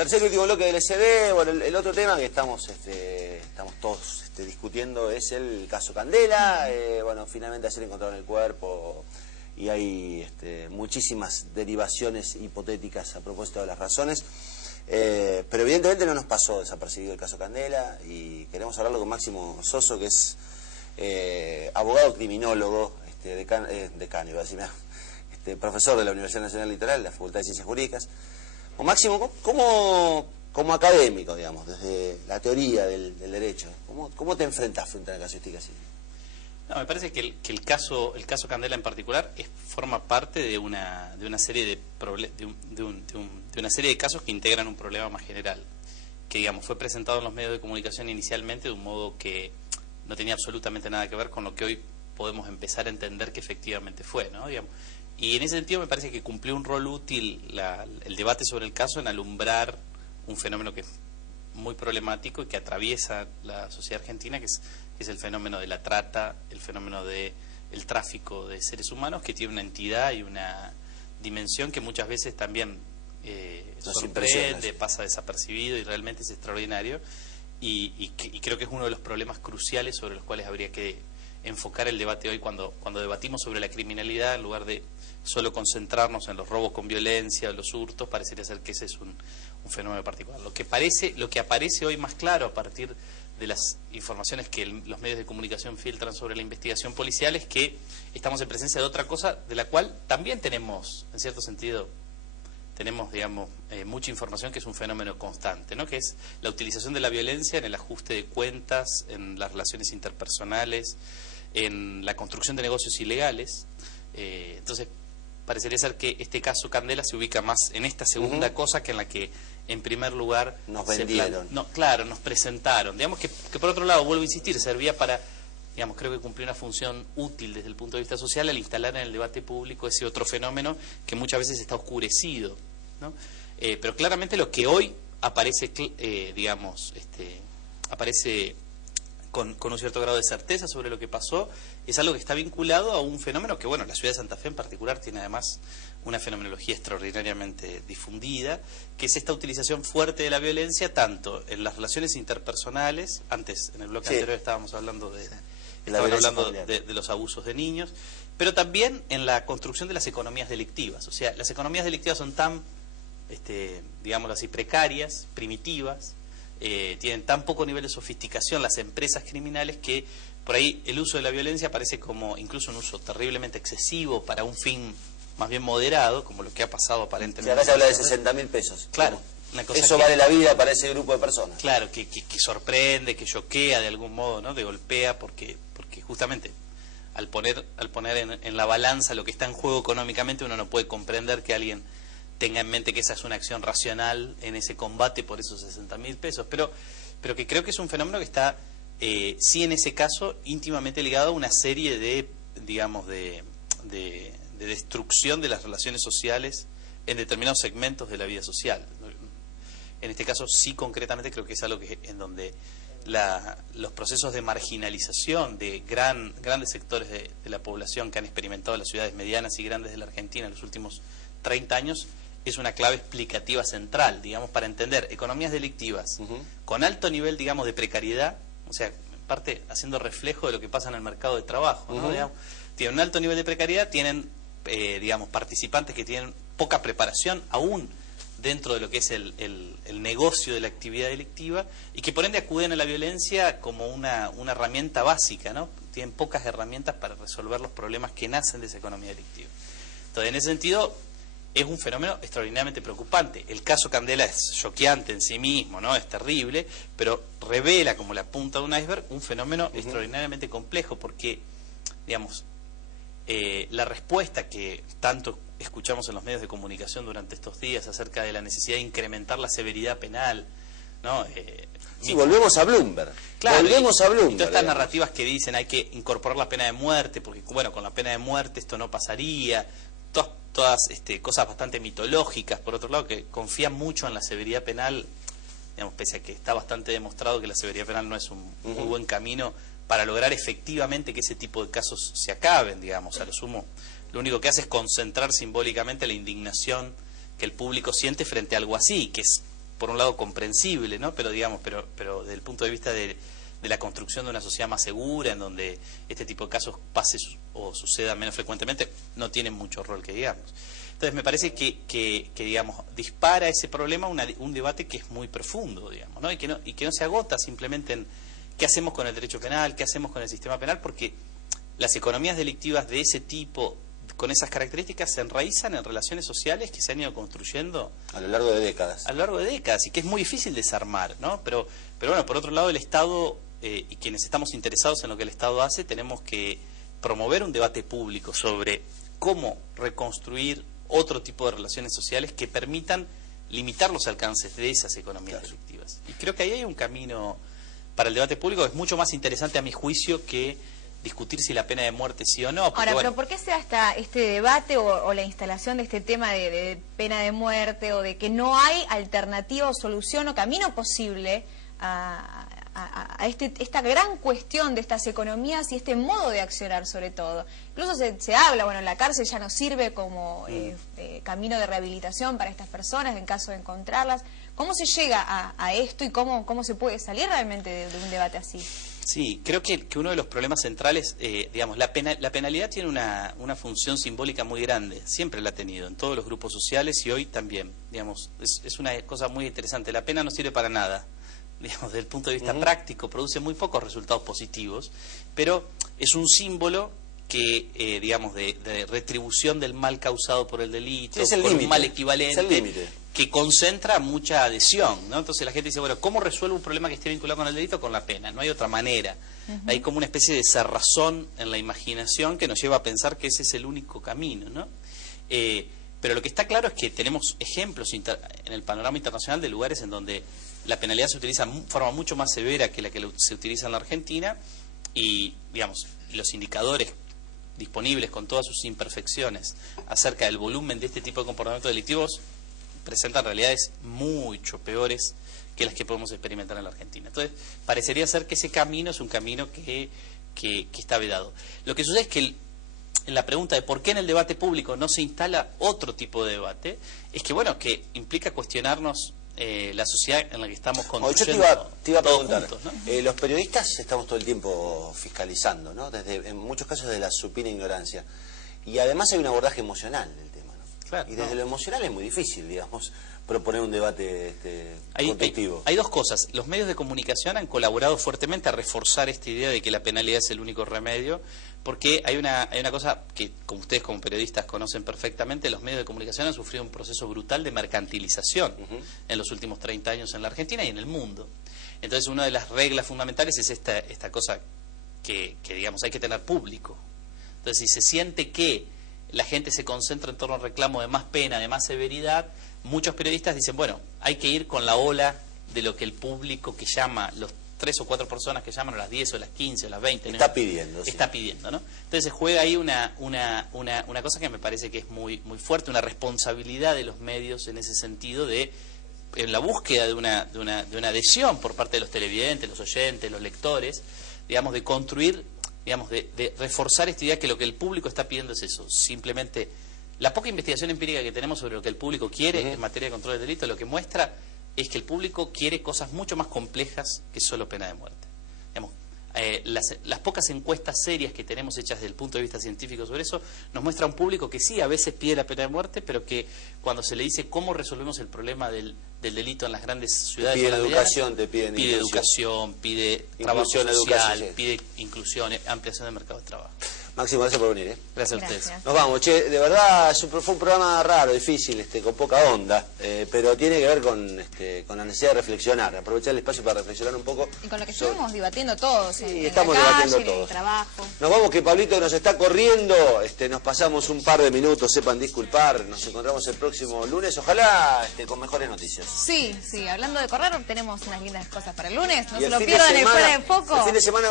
Tercer y último bloque del SD. Bueno, el otro tema que estamos todos discutiendo es el caso Candela. Bueno, finalmente ayer encontraron el cuerpo y hay muchísimas derivaciones hipotéticas a propósito de las razones. Pero evidentemente no nos pasó desapercibido el caso Candela y queremos hablarlo con Máximo Soso, que es abogado criminólogo, decano, iba a decir, profesor de la Universidad Nacional Litoral, de la Facultad de Ciencias Jurídicas. O Máximo, como académico, digamos, desde la teoría del derecho, ¿cómo te enfrentás frente a una casuística así? No, me parece que el caso Candela en particular forma parte de una serie de una serie de casos que integran un problema más general, que digamos fue presentado en los medios de comunicación inicialmente de un modo que no tenía absolutamente nada que ver con lo que hoy podemos empezar a entender que efectivamente fue, ¿no? Digamos, y en ese sentido me parece que cumplió un rol útil el debate sobre el caso en alumbrar un fenómeno que es muy problemático y que atraviesa la sociedad argentina, que es el fenómeno de la trata, el fenómeno del tráfico de seres humanos, que tiene una entidad y una dimensión que muchas veces también sorprende, pasa desapercibido y realmente es extraordinario. Y creo que es uno de los problemas cruciales sobre los cuales habría que enfocar el debate hoy cuando debatimos sobre la criminalidad, en lugar de solo concentrarnos en los robos con violencia, los hurtos. Parecería ser que ese es un fenómeno particular. Lo que aparece hoy más claro a partir de las informaciones que los medios de comunicación filtran sobre la investigación policial es que estamos en presencia de otra cosa de la cual también tenemos, en cierto sentido, digamos, mucha información, que es un fenómeno constante, ¿no? Que es la utilización de la violencia en el ajuste de cuentas, en las relaciones interpersonales, en la construcción de negocios ilegales. Entonces, parecería ser que este caso Candela se ubica más en esta segunda cosa que en la que, en primer lugar, nos vendieron. Claro, nos presentaron. Digamos que por otro lado, vuelvo a insistir, servía para, digamos, creo que cumplió una función útil desde el punto de vista social al instalar en el debate público ese otro fenómeno que muchas veces está oscurecido, ¿no? Pero claramente lo que hoy aparece, aparece con un cierto grado de certeza sobre lo que pasó, es algo que está vinculado a un fenómeno que, bueno, la ciudad de Santa Fe en particular tiene además una fenomenología extraordinariamente difundida, que es esta utilización fuerte de la violencia, tanto en las relaciones interpersonales, antes en el bloque anterior estábamos hablando de los abusos de niños, pero también en la construcción de las economías delictivas. O sea, las economías delictivas son tan, digámoslo así, precarias, primitivas, tienen tan poco nivel de sofisticación las empresas criminales, que por ahí el uso de la violencia parece como incluso un uso terriblemente excesivo para un fin más bien moderado, como lo que ha pasado aparentemente. Acá se habla de 60.000 pesos. Claro. Una cosa eso vale la vida para ese grupo de personas. Claro, que sorprende, que choquea de algún modo, ¿no? De golpea, porque justamente al poner en la balanza lo que está en juego económicamente, uno no puede comprender que alguien tenga en mente que esa es una acción racional en ese combate por esos 60.000 pesos. Pero que creo que es un fenómeno que está, sí, en ese caso, íntimamente ligado a una serie de, digamos, de destrucción de las relaciones sociales en determinados segmentos de la vida social. En este caso, sí, concretamente creo que es algo en donde los procesos de marginalización de grandes sectores de la población que han experimentado las ciudades medianas y grandes de la Argentina en los últimos 30 años es una clave explicativa central, digamos, para entender economías delictivas con alto nivel, digamos, de precariedad, o sea, en parte haciendo reflejo de lo que pasa en el mercado de trabajo, ¿no? Digamos, tienen un alto nivel de precariedad, tienen, digamos, participantes que tienen poca preparación aún dentro de lo que es el negocio de la actividad delictiva, y que por ende acuden a la violencia como una herramienta básica, ¿no? Tienen pocas herramientas para resolver los problemas que nacen de esa economía delictiva. Entonces, en ese sentido, es un fenómeno extraordinariamente preocupante. El caso Candela es choqueante en sí mismo, ¿no? Es terrible, pero revela como la punta de un iceberg un fenómeno extraordinariamente complejo, porque, digamos, la respuesta que tanto escuchamos en los medios de comunicación durante estos días acerca de la necesidad de incrementar la severidad penal, ¿no? Sí, volvemos a Bloomberg. Claro, volvemos a Bloomberg. Y todas estas narrativas que dicen hay que incorporar la pena de muerte, porque, bueno, con la pena de muerte esto no pasaría. Todas cosas bastante mitológicas, por otro lado, que confían mucho en la severidad penal, digamos, pese a que está bastante demostrado que la severidad penal no es un muy buen camino para lograr efectivamente que ese tipo de casos se acaben, digamos. A lo sumo, lo único que hace es concentrar simbólicamente la indignación que el público siente frente a algo así, que es por un lado comprensible, ¿no? Pero digamos, pero desde el punto de vista de la construcción de una sociedad más segura, en donde este tipo de casos pase o suceda menos frecuentemente, no tienen mucho rol que digamos. Entonces me parece que digamos, dispara ese problema un debate que es muy profundo, digamos, ¿no? Y que no se agota simplemente en qué hacemos con el derecho penal, qué hacemos con el sistema penal, porque las economías delictivas de ese tipo, con esas características, se enraizan en relaciones sociales que se han ido construyendo a lo largo de décadas. A lo largo de décadas, y que es muy difícil desarmar, ¿no? Pero bueno, por otro lado, el Estado, y quienes estamos interesados en lo que el Estado hace, tenemos que promover un debate público sobre cómo reconstruir otro tipo de relaciones sociales que permitan limitar los alcances de esas economías delictivas. Y creo que ahí hay un camino para el debate público, es mucho más interesante a mi juicio que discutir si la pena de muerte sí o no. Ahora, pero ¿por qué se da este debate o la instalación de este tema de pena de muerte, o de que no hay alternativa o solución o camino posible a esta gran cuestión de estas economías y este modo de accionar sobre todo? Incluso se habla, bueno, la cárcel ya no sirve como camino de rehabilitación para estas personas en caso de encontrarlas. ¿Cómo se llega a esto y cómo se puede salir realmente de un debate así? Sí, creo que uno de los problemas centrales, digamos, la penalidad tiene una función simbólica muy grande, siempre la ha tenido en todos los grupos sociales y hoy también, digamos, es una cosa muy interesante. La pena no sirve para nada, digamos, desde el punto de vista práctico, produce muy pocos resultados positivos, pero es un símbolo que, digamos, de retribución del mal causado por el delito, por un mal equivalente, que concentra mucha adhesión, ¿no? Entonces la gente dice, bueno, ¿cómo resuelvo un problema que esté vinculado con el delito? Con la pena, no hay otra manera. Hay como una especie de cerrazón en la imaginación que nos lleva a pensar que ese es el único camino, ¿no? Pero lo que está claro es que tenemos ejemplos en el panorama internacional de lugares en donde la penalidad se utiliza de forma mucho más severa que la que se utiliza en la Argentina, y, digamos, los indicadores disponibles con todas sus imperfecciones acerca del volumen de este tipo de comportamientos delictivos presentan realidades mucho peores que las que podemos experimentar en la Argentina. Entonces, parecería ser que ese camino es un camino que está vedado. Lo que sucede es que en la pregunta de por qué en el debate público no se instala otro tipo de debate, es que, bueno, que implica cuestionarnos la sociedad en la que estamos construyendo. Yo te iba a preguntar, juntos, ¿no? Los periodistas estamos todo el tiempo fiscalizando, ¿no? En muchos casos de la supina ignorancia. Y además hay un abordaje emocional del tema, ¿no? Claro, y desde lo emocional es muy difícil, digamos, proponer un debate constructivo. Hay dos cosas. Los medios de comunicación han colaborado fuertemente a reforzar esta idea de que la penalidad es el único remedio, porque hay una cosa que, como ustedes como periodistas conocen perfectamente, los medios de comunicación han sufrido un proceso brutal de mercantilización en los últimos 30 años en la Argentina y en el mundo. Entonces, una de las reglas fundamentales es esta cosa que digamos, hay que tener público. Entonces, si se siente que la gente se concentra en torno al reclamo de más pena, de más severidad, muchos periodistas dicen, bueno, hay que ir con la ola de lo que el público que llama, los 3 o 4 personas que llaman, o las 10 o las 15 o las 20, está pidiendo, está pidiendo, ¿no? Entonces se juega ahí una cosa que me parece que es muy fuerte, una responsabilidad de los medios en ese sentido, en la búsqueda de una adhesión por parte de los televidentes, los oyentes, los lectores, digamos, de construir, digamos, de reforzar esta idea que lo que el público está pidiendo es eso. Simplemente la poca investigación empírica que tenemos sobre lo que el público quiere en materia de control del delito, lo que muestra es que el público quiere cosas mucho más complejas que solo pena de muerte. Digamos, las pocas encuestas serias que tenemos hechas desde el punto de vista científico sobre eso nos muestra un público que sí, a veces pide la pena de muerte, pero que cuando se le dice cómo resolvemos el problema del delito en las grandes ciudades, pide educación, pide educación, pide trabajo social, pide inclusión, ampliación del mercado de trabajo. Máximo, gracias por venir. Gracias a ustedes. Nos vamos, che, de verdad fue un programa raro, difícil, con poca onda, pero tiene que ver con la necesidad de reflexionar, aprovechar el espacio para reflexionar un poco. Y con lo que estuvimos debatiendo todos, sí, estamos debatiendo todos. En el trabajo. Nos vamos, que Pablito nos está corriendo, nos pasamos un par de minutos, sepan disculpar, nos encontramos el próximo lunes, ojalá con mejores noticias. Sí, hablando de correr, tenemos unas lindas cosas para el lunes, no se lo pierdan en Fuera de Foco. El fin de semana,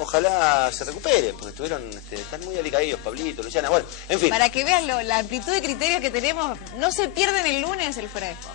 ojalá se recupere, porque están muy alicaídos, Pablito, Luciana, bueno, en fin. Para que vean la amplitud de criterios que tenemos, no se pierden el lunes el Fuera de Foco.